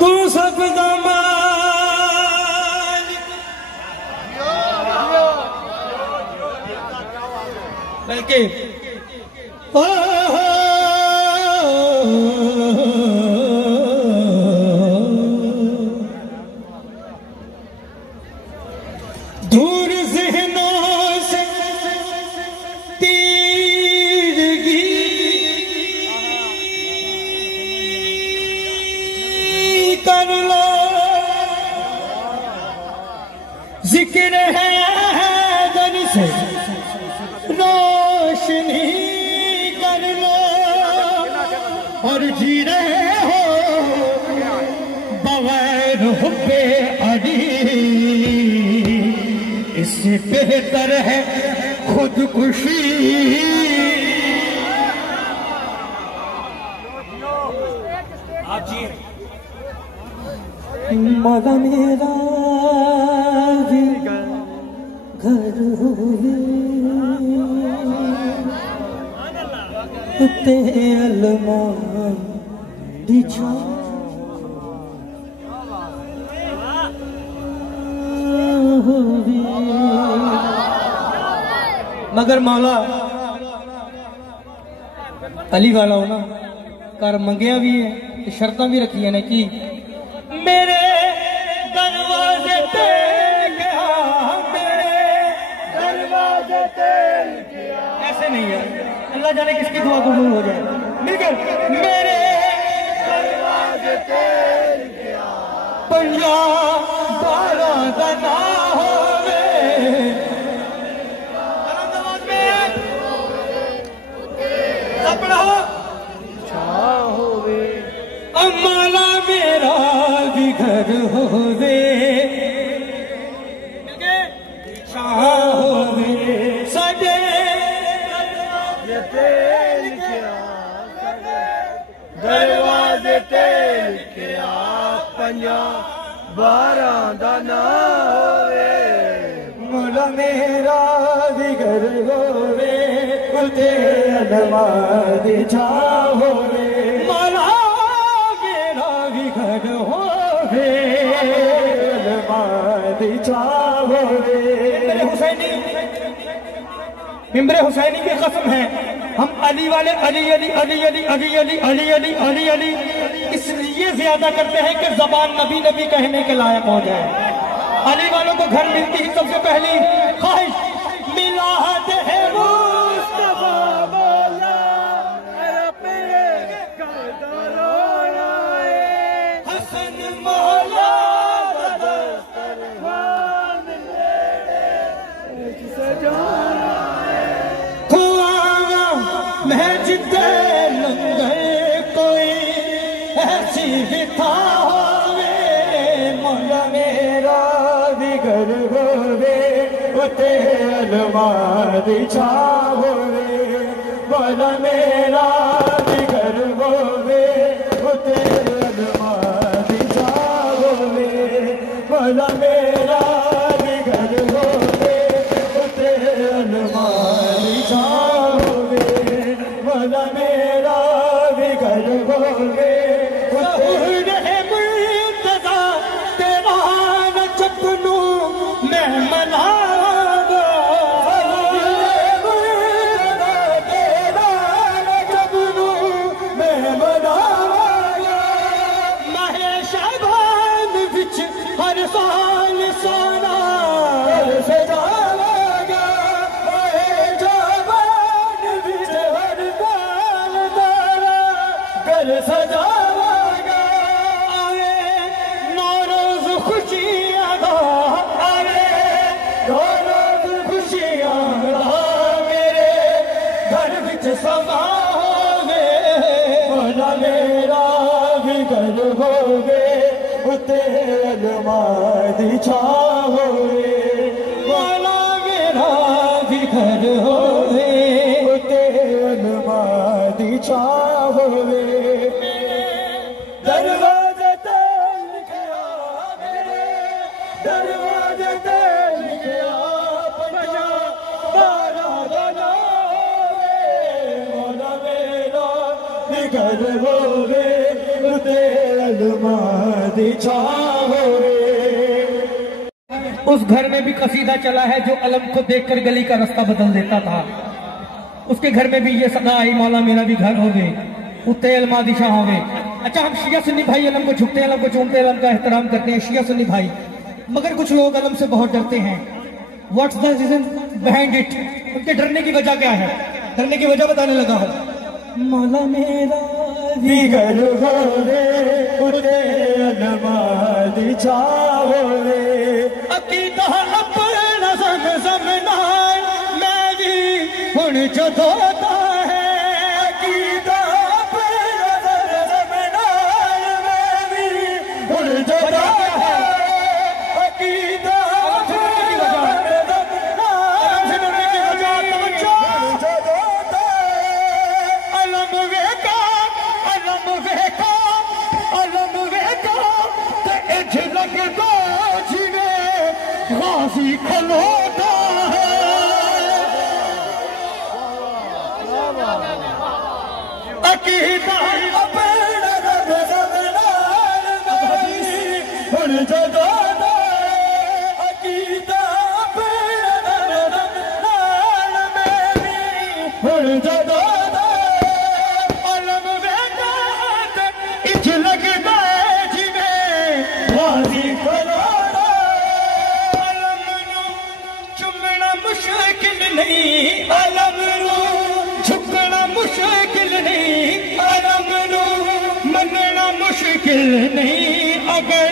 तू सबदा मालिक बल्कि दूर ज़हनों से तीरगी कर लो, जिक्र है दर से रोशनी कर लो, और जी रहे हो बगैर हुब्बे अली, इससे बेहतर है खुदकुशी। आप जी मौला मेरा भी घर हुए ते अलमा दिछा मगर मौला अली वाला हो ना कर मंगिया भी है, शर्तां भी रखी ने कि मेरे दरवाजे ते गया, मेरे दरवाजे ते गया। ऐसे नहीं है, अल्लाह जाने किसकी दुआ कबूल हो जाए। मिलकर मेरे दरवाजे ते गया, पंजाब बारा दना होवे, अम्माला मेरा भी घर होवे, होवे सजे दरवाजे तेल के पंजा बारा दाना होवे, मोला मेरा भी घर होवे, उते नमाज़ी छा होवे, मोला मेरा भी घर होवे, नमाज़ी छा होवे। मिंबरे हुसैनी की कसम है, हम अली वाले अली अली अली अली अली अली अली अली अली अली इसलिए ज्यादा करते हैं कि जबान नबी नबी कहने के लायक हो जाए। अली वालों को घर मिलती ही सबसे पहली ख्वाहिश मिलाद है मुस्तफा मौला, हसन मौला मैं जिते लंगर कोई ऐसी भी था होवे, मौला मेरा भी घर होवे, उते अलमारी छा होवे, मौला मेरा भी घर होवे, उते अलमारी छा होवे, मौला मेरा भी घर होवे, उते अलमारी छा होवे, मौला मेरा भी घर होवे, मुर्तज़ा तेरा न चपनू मैं मनागा, मुर्तज़ा तेरा न चपनू मैं मनागा, माहे शाबान विच हर साल सोना से जावागा, माहे शाबान विच हर साल तारा घर सजावागा, आवे नौरोज खुशियां दा, आवे नौरोज खुशियां दा, मेरे घर विच समा होवे, मौला मेरा भी घर होवे, उते अलमारी छा होवे, मौला मेरा भी घर होवे, उते अलमारी छा होवे, दरवाजे ते लिखया, मेरे दरवाजे ते लिखया, पंजा बारा दाना होवे, मौला मेरा भी घर होवे, उते अलमा दी छाव रे। उस घर में भी कसीदा चला है जो अलम को देखकर गली का रास्ता बदल देता था। उसके घर में भी ये सदा आई मौला मेरा भी घर हो गए उत्ते अलमा दी छाव हो गए। अच्छा, हम शिया सुन्नी भाई अलम को झुकते हैं, अलम को चूमते हैं, अलम का एहतराम करते हैं, शिया सुन्नी भाई। मगर कुछ लोग अलम से बहुत डरते हैं। What's the reason behind it? उनके डरने की वजह क्या है? डरने की वजह बताने लगा हूं। मौला मेरा भी घर हो रे उत्ते अलमा दी छाव रे। अकीदा अपना ज़म नाल मैं भी हुण जदोदा है। अकीदा अपना ज़म नाल मैं भी हुण जदोदा है। अकीदा खलोता है। अकीदा अपना ज़म नाल हुण जदोदा है। अकीदा अपना ज़म नाल मैं भी हुण जदोदा है। अलम वेखा इंज लगदा है जिवें गाज़ी खलोता। मुश्किल नहीं अलम नू झुकना, मुश्किल नहीं अलम नू मनना, मुश्किल नहीं अगर